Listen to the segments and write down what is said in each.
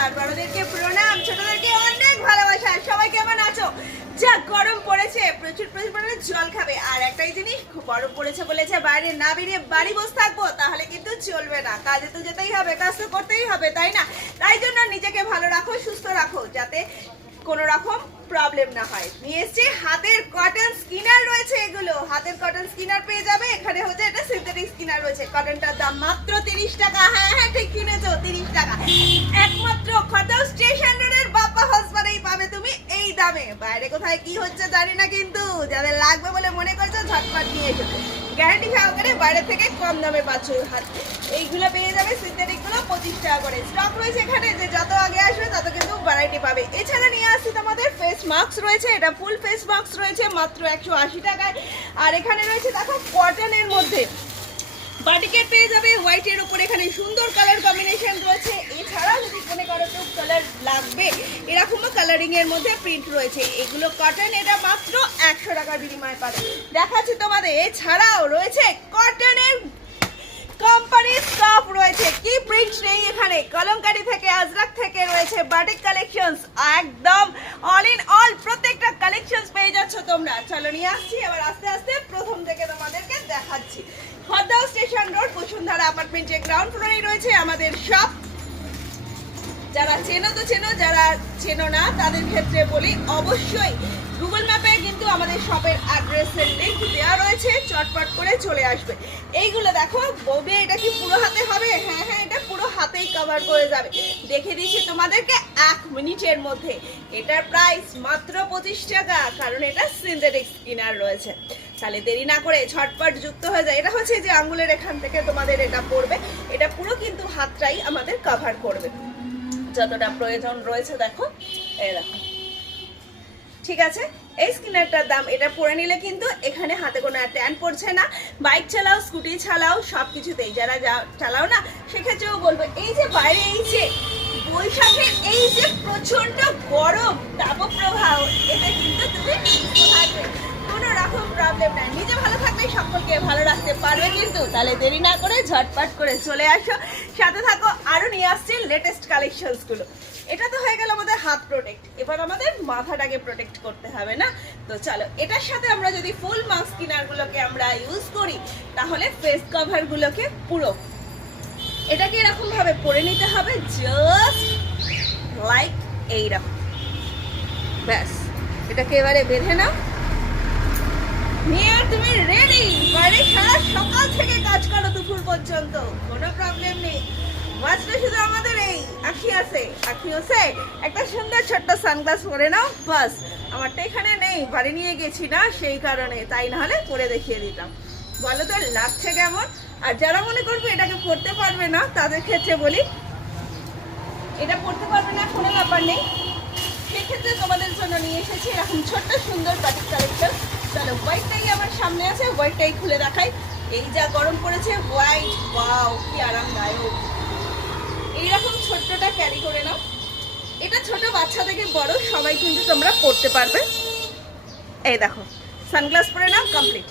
নমস্কার, বড়দেরকে প্রণাম, ছোটদেরকে অনেক ভালোবাসা। সবাই কেমন আছো? যা গরম পড়েছে, প্রচুর পরিমাণে জল খাবে। আর একটাই জিনিস, খুব গরম পড়েছে বলেছে বাইরে না বেরিয়ে বাড়ি বসে থাকবো, তাহলে কিন্তু চলবে না। কাজে তো যেতেই হবে, কাজ তো করতেই হবে, তাই না? তাই জন্য নিজেকে ভালো রাখো, সুস্থ রাখো, যাতে কোনো রকম প্রবলেম না হয়। নিয়ে এসছি হাতের কটন স্কিনার রয়েছে। এগুলো হাতের কটন স্কিনার পেয়ে যাবে। এখানে হচ্ছে এটা সিনথেটিক স্কিনার রয়েছে। কটনটার দাম মাত্র 30 টাকা। হ্যাঁ হ্যাঁ, ঠিক কিনেছো, 30 টাকা। একমাত্র খড়দহ স্টেশন রোডের বাপ্পা হাউসবারেই পাবে তুমি এই দামে। বাইরে কোথায় কি হচ্ছে জানি না, কিন্তু যাদের লাগবে বলে মনে করছো ঝটপট নিয়ে এসো। গ্যারান্টি সহকারে বাইরে থেকে কম দামে পাচ্ছ। এইগুলো পেয়ে যাবে, সিনথেটিক গুলো 25 টাকা করে। স্টক রয়েছে এখানে, যে যত আগে আসবে তত কিন্তু ভ্যারাইটি পাবে। এছাড়া নিয়ে আসছি তোমাদের ফেস মাস্ক রয়েছে। এটা ফুল ফেস মাস্ক রয়েছে মাত্র 180 টাকায়। আর এখানে রয়েছে দেখো কটনের মধ্যে বাটিকেট পেয়ে যাবে হোয়াইটের উপর। এখানে সুন্দর কালার কম্বিনেশন রয়েছে। এছাড়াও যদি মনে করো তো কালার লাগবে, এরকমও কালারিং এর মধ্যে প্রিন্ট রয়েছে। এগুলো কটন, এটা মাত্র 100 টাকার বিনিময়ে পাবে। দেখাচ্ছি তোমাদের। এছাড়াও রয়েছে কটনের কোম্পানি স্কার্ফ রয়েছে। কি প্রিন্ট নেই এখানে। কলমকারী থেকে, আজরাক থেকে রয়েছে বাটিক কালেকশনস। একদম অল ইন অল প্রত্যেকটা কালেকশনস পেয়ে যাচ্ছ তোমরা। চলো নিয়ে আসছি এবার আস্তে আস্তে প্রথম থেকে তোমাদেরকে দেখাচ্ছি। খড়দহ স্টেশন রোড বসুন্ধরা অ্যাপার্টমেন্টের গ্রাউন্ড ফ্লোরেই রয়েছে আমাদের শপ। যারা চেনো তো চেনো, যারা চেনো না তাদের ক্ষেত্রে বলি, অবশ্যই গুগল ম্যাপে কিন্তু আমাদের শপের অ্যাড্রেসের লিংক দেওয়া রয়েছে, চটপট করে চলে আসবে। এইগুলো দেখো বৌদি, এটা কি পুরো হাতে হবে? হ্যাঁ হ্যাঁ, এটা পুরো হাতেই কভার করে যাবে। দেখে দিচ্ছি তোমাদেরকে 1 মিনিটের মধ্যে। এটার প্রাইস মাত্র 25 টাকা, কারণ এটা সিনথেটিক স্কিনার রয়েছে। তাহলে দেরি না করে ঝটপট যুক্ত হয়ে যায়। এটা হচ্ছে যে আঙ্গুলের এখান থেকে তোমাদের এটা পড়বে, এটা পুরো কিন্তু হাতটাই আমাদের কভার করবে যতটা প্রয়োজন রয়েছে। দেখো এই দেখো, ঠিক আছে। এই স্কিনারটার দাম, এটা পরে নিলে কিন্তু এখানে হাতে কোনো ট্যান পড়ছে না। বাইক চালাও, স্কুটি চালাও, সব কিছুতেই যারা চালাও না, সেক্ষেত্রেও বলবো। এই যে বাইরে এই যে বৈশাখে এই যে প্রচন্ড গরম তাপপ্রবাহ, এতে কিন্তু তুমি থাকবে, কোনো রকম প্রবলেম নাই। নিজে ভালো থাকলে সকলকে ভালো রাখতে পারবে কিন্তু। তাহলে দেরি না করে ঝটপট করে চলে আসো, সাথে থাকো। আরো নিয়ে আসছি লেটেস্ট কালেকশনস গুলো। এটা তো হয়ে গেল আমাদের হাত প্রোটেক্ট, এবার আমাদের মাথাটাকে প্রোটেক্ট করতে হবে না? তো চলো, এটার সাথে আমরা যদি ফুল মাস্ক স্কিনার গুলোকে আমরা ইউজ করি, তাহলে ফেস কভার গুলোকে পুরো এটাকে এরকম ভাবে পরে নিতে হবে, জাস্ট লাইক এইরকম। ব্যাস, এটাকে এবারে বেঁধে নাও, নিয়ে তুমি রেডি। বাইরে সারা সকাল থেকে কাজ করো দুপুর পর্যন্ত, কোনো প্রবলেম নেই। বাঁচলে শুধু আমাদের এই আখি আছে, একটা সুন্দর ছোট্ট সানগ্লাস পরে নাও, বাস। আমারটা এখানে নেই, বাড়ি নিয়ে গেছি না সেই কারণে, তাই না হলে পরে দেখিয়ে দিতাম। বলো তো লাগছে কেমন? আর যারা মনে করবে এটাকে পড়তে পারবে না, তাদের ক্ষেত্রে বলি, এটা পড়তে পারবে না কোনো ব্যাপার নেই। সেক্ষেত্রে তোমাদের জন্য নিয়ে এসেছি এরকম ছোট্ট সুন্দর বাটিক কালেকশন। চলো, হোয়াইটটাই আমার সামনে আছে, হোয়াইটটাই খুলে দেখাই। এই যা গরম পড়েছে, হোয়াইট, ওয়াও কি আরামদায়ক। এইরকম ছোট্টটা ক্যারি করে নাও। এটা ছোট বাচ্চা থেকে বড় সবাই কিন্তু তোমরা পড়তে পারবে। এই দেখো, সানগ্লাস পরে নাও, কমপ্লিট।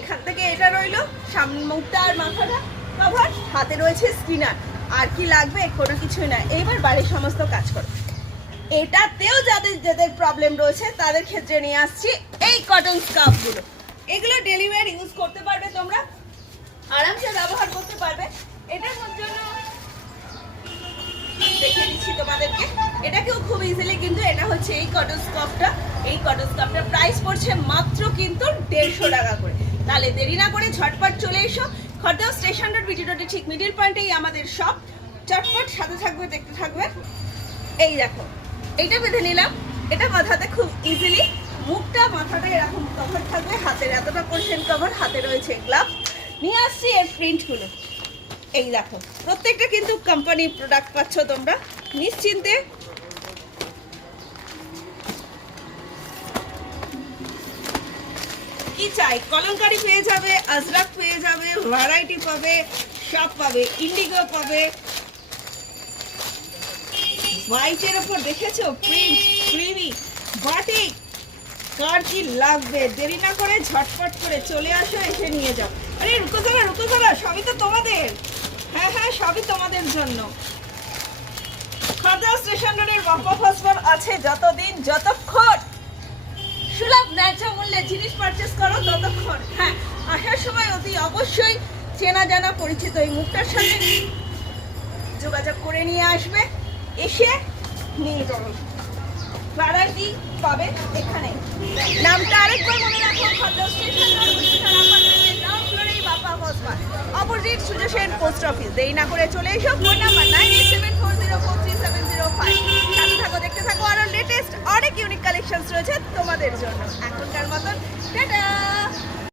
এখান থেকে এটা রইলো সামনে মুখটা আর মাথাটা কভার, হাতে রয়েছে স্কিনার। আর কি লাগবে? কোনো কিছুই না। এইবার বাড়ির সমস্ত কাজ করো। এটাতেও যাদের প্রবলেম রয়েছে তাদের ক্ষেত্রে নিয়ে আসছি এই কটন স্কার্ফগুলো। এগুলো ডেলি ওয়্যার ইউজ করতে পারবে তোমরা, আরামসে ব্যবহার করতে পারবে। এটার জন্য দেখে দিচ্ছি তোমাদেরকে, এটাকেও খুব ইজিলি কিন্তু। এটা হচ্ছে এই কটন স্কার্ফটা। এই কটন স্কার্ফটার প্রাইস পড়ছে মাত্র কিন্তু 150 টাকা করে। তাহলে দেরি না করে ঝটপট চলে এসো। খড়দহ স্টেশন রোড বিটি রোডের ঠিক মিডিল পয়েন্টেই আমাদের শপ। চটপট সাথে থাকবে, দেখতে থাকবে। এই দেখো, এইটা বেঁধে নিলাম। এটা বাঁধাতে খুব ইজিলি, মুখটা মাথাটা এরকম কভার থাকবে, হাতের এতটা পোর্শন কভার, হাতে রয়েছে গ্লাভ। নিয়ে আসছি এর প্রিন্টগুলো। এই দেখো, প্রত্যেকটা কিন্তু কোম্পানি প্রোডাক্ট পাচ্ছ তোমরা নিশ্চিন্তে। কি চাই, কলমকারী পেয়ে যাবে, আজরাক পেয়ে যাবে, ভ্যারাইটি পাবে, সব পাবে, ইন্ডিগো পাবে। হোয়াইটের ওপর দেখেছো প্রিন্ট, ক্রিমি, বাটিক, কার কি লাগবে? দেরি না করে ঝটপট করে চলে আসো, এসে নিয়ে যাও। আরে রুকো যারা, সবই তো তোমাদের। হ্যাঁ হ্যাঁ, সবই তোমাদের জন্য। খাদ্য স্টেশনারির বাপ্পা ফসফর আছে যতদিন, যতক্ষণ সুলভ ন্যায্য মূল্যে জিনিস পারচেস করো ততক্ষণ। হ্যাঁ, আসার সময় অতি অবশ্যই চেনা জানা পরিচিত এই মুখটার সাথে যোগাযোগ করে নিয়ে আসবে, এসে নিয়ে যাবে। ভ্যারাইটি পাবে এখানে। নামটা আরেকবার মনে রাখো, খাদ্য স্টেশনারি গ্রাউন্ড ফ্লোরেই বাপ্পা ফসফর, opposite Suja Sen post office. দেরি না করে চলে এসো। Phone number 9874043705। সাথে থাকো, দেখতে থাকো, আরো লেটেস্ট অনেক ইউনিক কালেকশনস রয়েছে তোমাদের জন্য। এখনকার মতন টাটা।